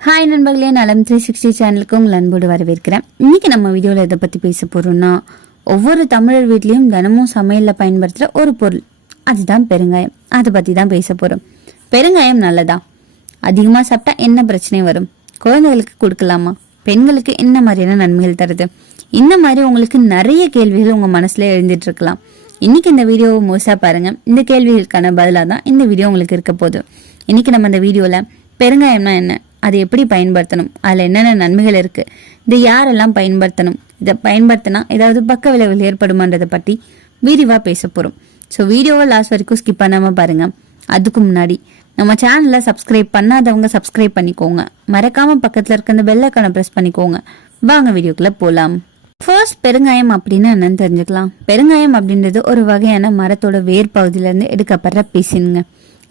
Hi நண்பர்களே, நலம் 360 சேனலுக்கு உங்கள் அன்போடு வரவேற்கிறேன். இன்னைக்கு நம்ம வீடியோவில் எதை பற்றி பேச போகிறோம்னா, ஒவ்வொரு தமிழர் வீட்லேயும் தினமும் சமையலில் பயன்படுத்துகிற ஒரு பொருள், அதுதான் பெருங்காயம். அதை பற்றி தான் பேச போகிறோம். பெருங்காயம் நல்லதா? அதிகமாக சாப்பிட்டா என்ன பிரச்சனை வரும்? குழந்தைகளுக்கு கொடுக்கலாமா? பெண்களுக்கு என்ன மாதிரியான நன்மைகள் தருது? இந்த மாதிரி உங்களுக்கு நிறைய கேள்விகள் உங்கள் மனசில் எழுந்துட்டு இருக்கலாம். இன்னைக்கு இந்த வீடியோவை முழுசாக பாருங்க. இந்த கேள்விகளுக்கான பதிலாக தான் இந்த வீடியோ உங்களுக்கு இருக்க போகுது. இன்னைக்கு நம்ம இந்த வீடியோவில் பெருங்காயம்னா என்ன, அதை எப்படி பயன்படுத்தணும், அதில் என்னென்ன நன்மைகள் இருக்குது, இதை யாரெல்லாம் பயன்படுத்தணும், இதை பயன்படுத்தினா ஏதாவது பக்க விளைவுகள் ஏற்படுமான்றதை பற்றி விரிவாக பேச போகிறோம். ஸோ வீடியோவை லாஸ்ட் வரைக்கும் ஸ்கிப் பண்ணாமல் பாருங்கள். அதுக்கு முன்னாடி நம்ம சேனலை சப்ஸ்கிரைப் பண்ணாதவங்க சப்ஸ்கிரைப் பண்ணிக்கோங்க. மறக்காமல் பக்கத்தில் இருக்க அந்த பெல் ஐகானை ப்ரெஸ் பண்ணிக்கோங்க. வாங்க வீடியோக்குள்ளே போகலாம். ஃபர்ஸ்ட், பெருங்காயம் அப்படின்னு என்னன்னு தெரிஞ்சுக்கலாம். பெருங்காயம் அப்படின்றது ஒரு வகையான மரத்தோட வேர் பகுதியிலேருந்து எடுக்கப்படுற பிசினுங்க.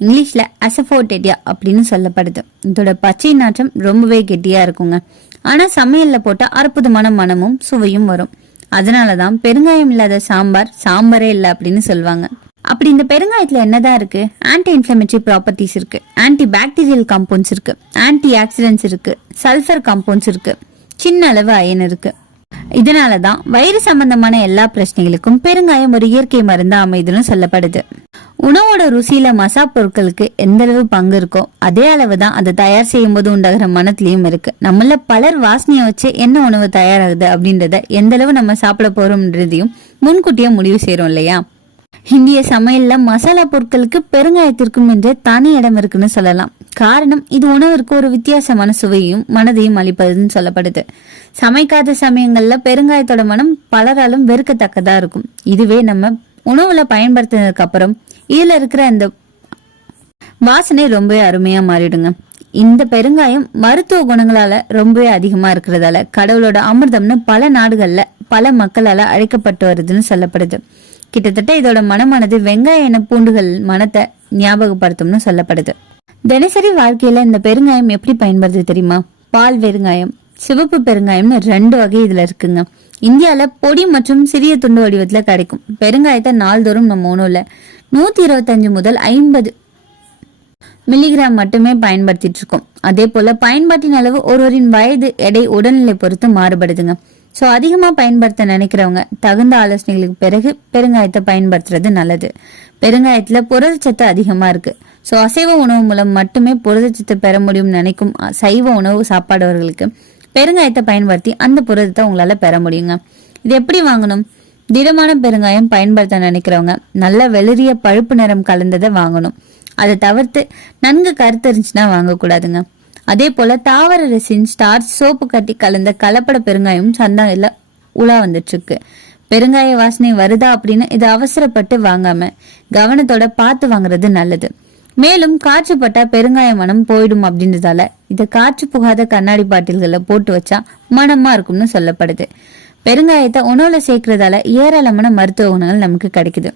இங்கிலீஷில் அசஃபோடேட்டியா அப்படின்னு சொல்லப்படுது. இதோட பச்சை நாற்றம் ரொம்பவே கெட்டியாக இருக்குங்க. ஆனால் சமையலில் போட்டால் அற்புதமான மனமும் சுவையும் வரும். அதனால தான் பெருங்காயம் இல்லாத சாம்பாரே இல்லை அப்படின்னு சொல்லுவாங்க. அப்படி இந்த பெருங்காயத்தில் என்னதான் இருக்கு? ஆன்டி இன்ஃப்ளமேட்டரி ப்ராப்பர்ட்டிஸ் இருக்கு, ஆன்டி பாக்டீரியல் காம்பவுண்ட்ஸ் இருக்கு, ஆன்டி ஆக்சிடென்ட்ஸ் இருக்கு, சல்ஃபர் காம்பவுண்ட்ஸ் இருக்கு, சின்ன அளவு அயன் இருக்கு. இதனாலதான் வயிறு சம்பந்தமான எல்லா பிரச்சனைகளுக்கும் பெருங்காயம் ஒரு இயற்கை மருந்தா அமைதுன்னு சொல்லப்படுது. உணவோட ருசியில மசா பொருட்களுக்கு எந்த அளவு பங்கு இருக்கோ அதே அளவு தான் அதை தயார் செய்யும் போது உண்டாகிற மனத்திலயும் இருக்கு. நம்மள பலர் வாசனையை வச்சு என்ன உணவு தயாராகுது அப்படின்றத எந்த அளவு நம்ம சாப்பிட போறோம்ன்றதையும் முன்கூட்டியே முடிவு செய்யறோம் இல்லையா? இந்திய சமையல்ல மசாலா பொருட்களுக்கு பெருங்காயத்திற்கும் என்று தனி இடம் இருக்குன்னு சொல்லலாம். காரணம், இது உணவிற்கு ஒரு வித்தியாசமான சுவையும் மனதையும் அளிப்பதுன்னு சொல்லப்படுது. சமைக்காத சமயங்கள்ல பெருங்காயத்தோட மனம் பலராலும் வெறுக்கத்தக்கதா இருக்கும். இதுவே நம்ம உணவுல பயன்படுத்தினதுக்கு அப்புறம் இதுல இருக்கிற அந்த வாசனை ரொம்பவே அருமையா மாறிடுங்க. இந்த பெருங்காயம் மருத்துவ குணங்களால ரொம்பவே அதிகமா இருக்கிறதால கடவுளோட அமிர்தம்னு பல நாடுகள்ல பல மக்களால அழைக்கப்பட்டு வருதுன்னு சொல்லப்படுது. கிட்டத்தட்ட இதோட மனமானது வெங்காய எண்ணெய் பூண்டுகள் மனத்தை ஞாபகப்படுத்தும்னு சொல்லப்படுது. தினசரி வாழ்க்கையில இந்த பெருங்காயம் எப்படி பயன்படுது தெரியுமா? பால் பெருங்காயம், சிவப்பு பெருங்காயம்னு 2 வகை இதுல இருக்குங்க. இந்தியால பொடி மற்றும் சிறிய துண்டு வடிவத்துல கிடைக்கும். பெருங்காயத்தை நாள்தோறும் நம்ம உணவுல 125 முதல் 50 மில்லிகிராம் மட்டுமே பயன்படுத்திட்டு இருக்கோம். அதே போல பயன்பாட்டின் அளவு ஒருவரின் வயது, எடை, உடல்நிலை பொறுத்து மாறுபடுதுங்க. ஸோ அதிகமாக பயன்படுத்த நினைக்கிறவங்க தகுந்த ஆலோசனைகளுக்கு பிறகு பெருங்காயத்தை பயன்படுத்துறது நல்லது. பெருங்காயத்தில் புரதச்சத்து அதிகமாக இருக்கு. ஸோ அசைவ உணவு மூலம் மட்டுமே புரதச்சத்து பெற முடியும்னு நினைக்கும் சைவ உணவு சாப்பாடுவர்களுக்கு பெருங்காயத்தை பயன்படுத்தி அந்த புரதத்தை உங்களால் பெற முடியுங்க. இது எப்படி வாங்கணும்? திடமான பெருங்காயம் பயன்படுத்த நினைக்கிறவங்க நல்ல வெளிரிய பழுப்பு நிறம் கலந்ததை வாங்கணும். அதை தவிர்த்து நன்கு கருத்தரிச்சுன்னா வாங்கக்கூடாதுங்க. அதே போல தாவர ரெசின், ஸ்டார்ச், சோப்பு கட்டி கலந்த கலப்பட பெருங்காயம் சந்தையில உலா வந்துட்டு இருக்கு. பெருங்காய வாசனை வருதா அப்படின்னு இதை அவசரப்பட்டு வாங்காம கவனத்தோட பார்த்து வாங்குறது நல்லது. மேலும் காற்று பட்டா பெருங்காய மனம் போயிடும் அப்படின்றதால இதை காற்று புகாத கண்ணாடி பாட்டில்களை போட்டு வச்சா மனமா இருக்கும்னு சொல்லப்படுது. பெருங்காயத்தை உணவுல சேர்க்கறதால ஏராளமான மருத்துவ குணங்கள் நமக்கு கிடைக்குது.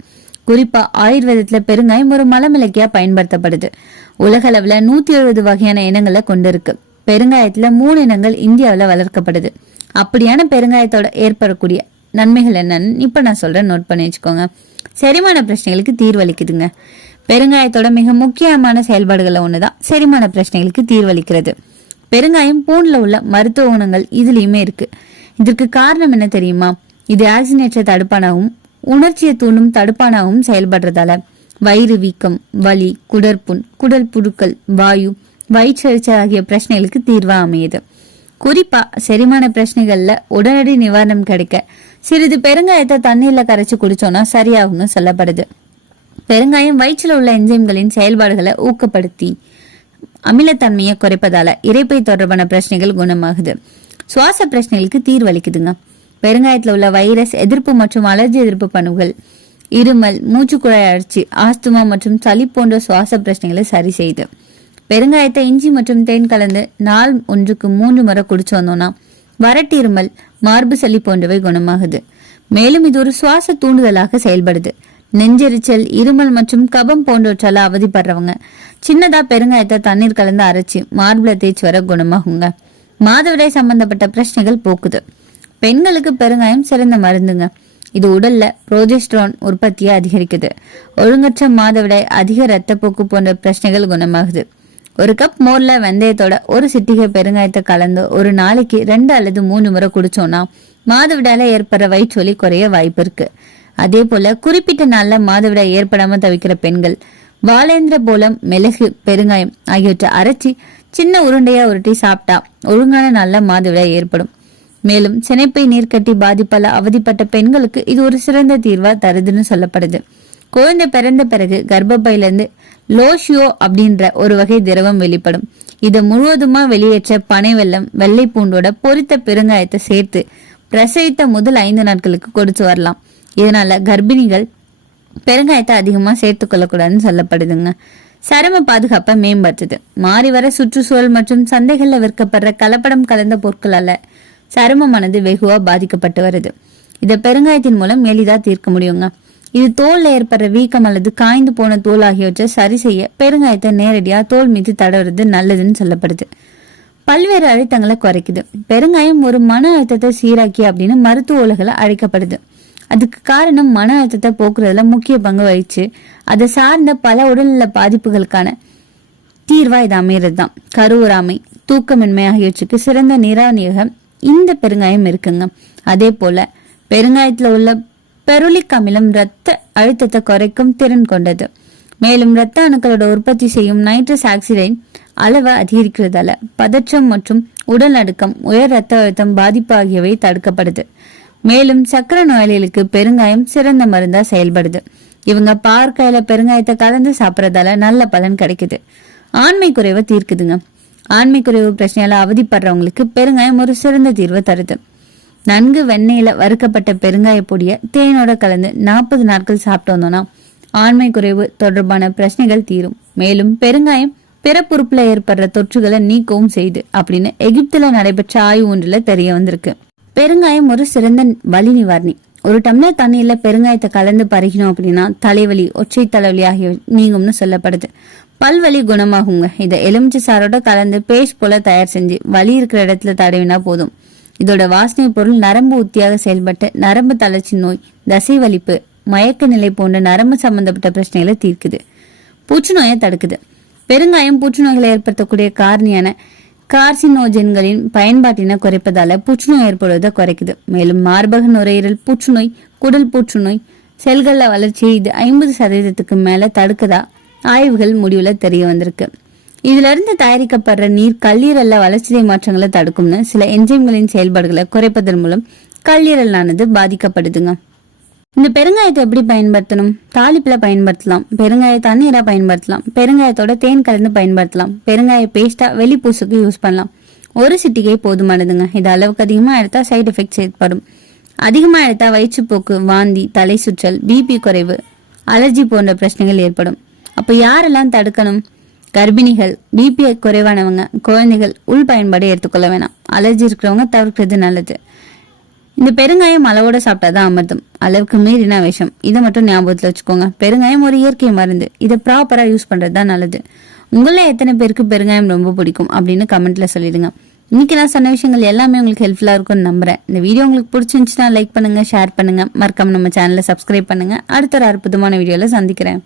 குறிப்பா ஆயுர்வேதத்துல பெருங்காயம் ஒரு மலமிளக்கியா பயன்படுத்தப்படுது. உலக அளவுல 170 வகையான இனங்களை கொண்டிருக்கு. பெருங்காயத்துல 3 இனங்கள் இந்தியாவில வளர்க்கப்படுது. அப்படியான பெருங்காயத்தோட ஏற்படக்கூடிய நன்மைகள் என்னன்னு இப்ப நான் சொல்றேன், நோட் பண்ணி வச்சுக்கோங்க. செரிமான பிரச்சனைகளுக்கு தீர்வளிக்குதுங்க. பெருங்காயத்தோட மிக முக்கியமான செயல்பாடுகள்ல ஒண்ணுதான் செரிமான பிரச்சனைகளுக்கு தீர்வளிக்கிறது. பெருங்காயம் பூண்டுல உள்ள மருத்துவ குணங்கள் இதுலயுமே இருக்கு. இதற்கு காரணம் என்ன தெரியுமா? இது ஆக்சிஜனேற்ற தடுப்பானாகவும் உணர்ச்சியை தூண்டும் தடுப்பானாகவும் செயல்படுறதால வயிறு வீக்கம், வலி, குடற்புண், குடல் புழுக்கள், வாயு, வயிற்றெரிச்சல் ஆகிய பிரச்சனைகளுக்கு தீர்வா அமையுது. குறிப்பா செரிமான பிரச்சனைகள்ல உடனடி நிவாரணம் கிடைக்க சிறிது பெருங்காயத்தை தண்ணீர்ல கரைச்சு குடிச்சோம்னா சரியாகும்னு சொல்லப்படுது. பெருங்காயம் வயிற்றில் உள்ள என்சைம்களின் செயல்பாடுகளை ஊக்கப்படுத்தி அமிலத்தன்மையை குறைப்பதால இரைப்பை தொடர்பான பிரச்சனைகள் குணமாகுது. சுவாச பிரச்சனைகளுக்கு தீர்வளிக்குதுங்க. பெருங்காயத்துல உள்ள வைரஸ் எதிர்ப்பு மற்றும் அலர்ஜி எதிர்ப்பு பணுகள், இருமல், மூச்சுக்குழாய் அழற்சி, ஆஸ்துமா மற்றும் சளி போன்ற சுவாச பிரச்சனைகளை சரி செய்யுது. பெருங்காயத்தை இஞ்சி மற்றும் தேன் கலந்து நாள் ஒன்றுக்கு 3 முறை குடிச்சு வந்தோம்னா வறட்டு இருமல், மார்பு சளி போன்றவை குணமாகுது. மேலும் இது ஒரு சுவாச தூண்டுதலாக செயல்படுது. நெஞ்செரிச்சல், இருமல் மற்றும் கபம் போன்றவற்றால அவதிப்படுறவங்க சின்னதா பெருங்காயத்தை தண்ணீர் கலந்து அரைச்சி மார்புல தேய்ச்சி வர குணமாகுங்க. மாதவிடாய் சம்பந்தப்பட்ட பிரச்சனைகள் போக்குது. பெண்களுக்கு பெருங்காயம் சிறந்த மருந்துங்க. இது உடல்ல புரோஜெஸ்டரான் உற்பத்தியை அதிகரிக்குது. ஒழுங்கற்ற மாதவிடாய், அதிக ரத்தப்போக்கு போன்ற பிரச்சனைகள் குணமாகுது. ஒரு கப் மோர்ல வெந்தயத்தோட ஒரு சிட்டிகை பெருங்காயத்தை கலந்து ஒரு நாளைக்கு 2 அல்லது 3 முறை குடிச்சோம்னா மாதவிடாயில ஏற்படுற வயிற்றுவலி குறைய வாய்ப்பு இருக்கு. அதே போல குறிப்பிட்ட நாள்ல மாதவிடாய் ஏற்படாம தவிக்கிற பெண்கள் வாழேந்திர போலம், மிளகு, பெருங்காயம் ஆகியவற்றை அரைச்சி சின்ன உருண்டையா உருட்டி சாப்பிட்டா ஒழுங்கான நாள்ல மாதவிடாய் ஏற்படும். மேலும் சினைப்பை நீர்க்கட்டி பாதிப்பால அவதிப்பட்ட பெண்களுக்கு இது ஒரு சிறந்த தீர்வா தருதுன்னு சொல்லப்படுது. குழந்தை பிறந்த பிறகு கர்ப்பப்பையிலிருந்து லோஷியோ அப்படின்ற ஒரு வகை திரவம் வெளிப்படும். இதை முழுவதுமா வெளியேற்ற பனை வெல்லம், வெள்ளை பூண்டோட பொரித்த பெருங்காயத்தை சேர்த்து பிரசவித்த முதல் 5 நாட்களுக்கு கொடுத்து வரலாம். இதனால கர்ப்பிணிகள் பெருங்காயத்தை அதிகமா சேர்த்து கொள்ளக்கூடாதுன்னு சொல்லப்படுதுங்க. சரும பாதுகாப்பை மேம்படுத்துது. மாறி வர சுற்றுச்சூழல் மற்றும் சந்தைகள்ல விற்கப்படுற கலப்படம் கலந்த பொருட்களால சருமமானது வெகுவா பாதிக்கப்பட்டு வருது. இதை பெருங்காயத்தின் மூலம் எளிதா தீர்க்க முடியுங்க. இது தோல்ல ஏற்படுற வீக்கம் அல்லது காய்ந்து போன தோல் ஆகியவற்றை சரி செய்ய பெருங்காயத்தை நேரடியா தோல் மீது தடவுறது நல்லதுன்னு சொல்லப்படுது. பல்வேறு அழுத்தங்களை குறைக்குது. பெருங்காயம் ஒரு மன அழுத்தத்தை சீராக்கி அப்படின்னு மருத்துவ உலகில அழைக்கப்படுது. அதுக்கு காரணம் மன அழுத்தத்தை போக்குறதுல முக்கிய பங்கு வகிச்சு அதை சார்ந்த பல உடல்நல பாதிப்புகளுக்கான தீர்வா இது அமையறதுதான். கருவுறாமை, தூக்கமின்மை ஆகியவற்றுக்கு சிறந்த நிராணியகம் இந்த பெருங்காயம் இருக்குங்க. அதே போல பெருங்காயத்துல உள்ள பெருலிக் அமிலம் இரத்த அழுத்தத்தை குறைக்கும் திறன் கொண்டது. மேலும் இரத்த அணுக்களோட உற்பத்தி செய்யும் நைட்ரஸ் ஆக்சைடின் அளவை அதிகரிக்கிறதால பதற்றம் மற்றும் உடல் நடுக்கம், உயர் இரத்த அழுத்தம் பாதிப்பு ஆகியவை தடுக்கப்படுது. மேலும் சக்கரை நோயாளிகளுக்கு பெருங்காயம் சிறந்த மருந்தா செயல்படுது. இவங்க பார்க்கையில பெருங்காயத்தை கலந்து சாப்பிடறதால நல்ல பலன் கிடைக்குது. ஆண்மை குறைவை தீர்க்குதுங்க. ஆண்மை குறைவு பிரச்சனையால அவதிப்படுறவங்களுக்கு பெருங்காயம் ஒரு சிறந்த தீர்வை தருது. நன்கு வெண்ணெயில வறுக்கப்பட்ட பெருங்காய பொடியை தேனோட கலந்து 40 நாட்கள் சாப்பிட்டு வந்தோம்னா ஆண்மை குறைவு தொடர்பான பிரச்சனைகள் தீரும். மேலும் பெருங்காயம் பிறப்புறுப்புல ஏற்படுற தொற்றுகளை நீக்கவும் செய்து அப்படின்னு எகிப்துல நடைபெற்ற ஆய்வு ஒன்றுல தெரிய வந்திருக்கு. பெருங்காயம் ஒரு சிறந்த வலி நிவாரணி. ஒரு டம்ளர் தண்ணியில பெருங்காயத்தை கலந்து பருகினோம் அப்படின்னா தலைவலி, ஒற்றை தலைவலி ஆகியவை நீங்கும்னு சொல்லப்படுது. பல்வலி குணமாகுங்க. இதை எலுமிச்சை சாரோட கலந்து பேஸ்ட் போல தயார் செஞ்சு வலி இருக்கிற இடத்துல தடவினா போதும். இதோட வாசனை பொருள் நரம்பு உத்தியாக செயல்பட்டு நரம்பு தளர்ச்சி நோய், தசை வலிப்பு, மயக்க நிலை போன்ற நரம்பு சம்பந்தப்பட்ட பிரச்சனைகளை தீர்க்குது. புற்றுநோயை தடுக்குது. பெருங்காயம் புற்றுநோய்களை ஏற்படுத்தக்கூடிய காரணியான கார்சினோஜென்களின் பயன்பாட்டினை குறைப்பதால புற்றுநோய் ஏற்படுவதை குறைக்குது. மேலும் மார்பக நுரையீரல் புற்றுநோய், குடல் புற்றுநோய் செல்கள வளர்ச்சியை இது 50% மேல தடுக்கதா ஆய்வுகள் முடிவுல தெரிய வந்திருக்கு. இதுல இருந்து தயாரிக்கப்படுற நீர் கல்லீரல்ல வளர்ச்சிதை மாற்றங்களை தடுக்கும்னு சில என்சைம்களின் செயல்பாடுகளை குறைப்பதன் மூலம் கல்லீரலானது பாதிக்கப்படுதுங்க. இந்த பெருங்காயத்தை எப்படி பயன்படுத்தணும்? தாளிப்புல பயன்படுத்தலாம், பெருங்காய தண்ணீரா பயன்படுத்தலாம், பெருங்காயத்தோட தேன் கலந்து பயன்படுத்தலாம், பெருங்காய பேஸ்டா வெளிப்பூசுக்கு யூஸ் பண்ணலாம். ஒரு சிட்டிகை போதுமானதுங்க. இது அளவுக்கு அதிகமா எடுத்தா சைடு எஃபெக்ட்ஸ் ஏற்படும். அதிகமா எடுத்தா வயிற்றுப்போக்கு, வாந்தி, தலை சுற்றல், பிபி குறைவு, அலர்ஜி போன்ற பிரச்சனைகள் ஏற்படும். அப்ப யாரெல்லாம் தடுக்கணும்? கர்ப்பிணிகள், பிபி குறைவானவங்க, குழந்தைகள் உள் பயன்பாடு எடுத்துக்கொள்ள வேணாம். அலர்ஜி இருக்கிறவங்க தவிர்க்கிறது நல்லது. இந்த பெருங்காயம் அளவோட சாப்பிட்டாதான் அமிர்தம், அளவுக்கு மீறினா விஷம். இதை மட்டும் ஞாபகத்துல வச்சுக்கோங்க. பெருங்காயம் ஒரு இயற்கை மருந்து. இதை ப்ராப்பரா யூஸ் பண்றதுதான் நல்லது. உங்கள எத்தனை பேருக்கு பெருங்காயம் ரொம்ப பிடிக்கும் அப்படின்னு கமெண்ட்ல சொல்லிடுங்க. இன்னைக்கு நான் சொன்ன விஷயங்கள் எல்லாமே உங்களுக்கு ஹெல்ப்ஃபுல்லா இருக்கும்னு நம்புறேன். இந்த வீடியோ உங்களுக்கு பிடிச்சிருந்துச்சுன்னா லைக் பண்ணுங்க, ஷேர் பண்ணுங்க, மறக்காம நம்ம சேனலை சப்ஸ்கிரைப் பண்ணுங்க. அடுத்த ஒரு அற்புதமான வீடியோல சந்திக்கிறேன்.